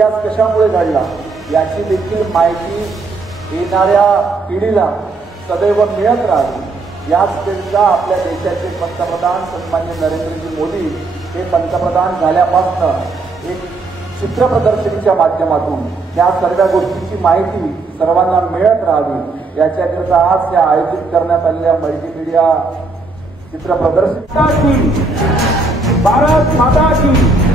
इतिहास कशामुळे घडला याची देखील माहिती येणाऱ्या पिढीला सदैव मिळत राहावी याचकरिता आपल्या देशाचे पंतप्रधान सन्माननीय नरेंद्रजी मोदी हे पंतप्रधान झाल्यापासून एक चित्र प्रदर्शनीच्या माध्यमातून या सर्व गोष्टींची माहिती सर्वांना मिळत राहावी याच्याकरिता आज या आयोजित करण्यात आलेल्या मल्टीमीडिया चित्र प्रदर्शनी भारत माता की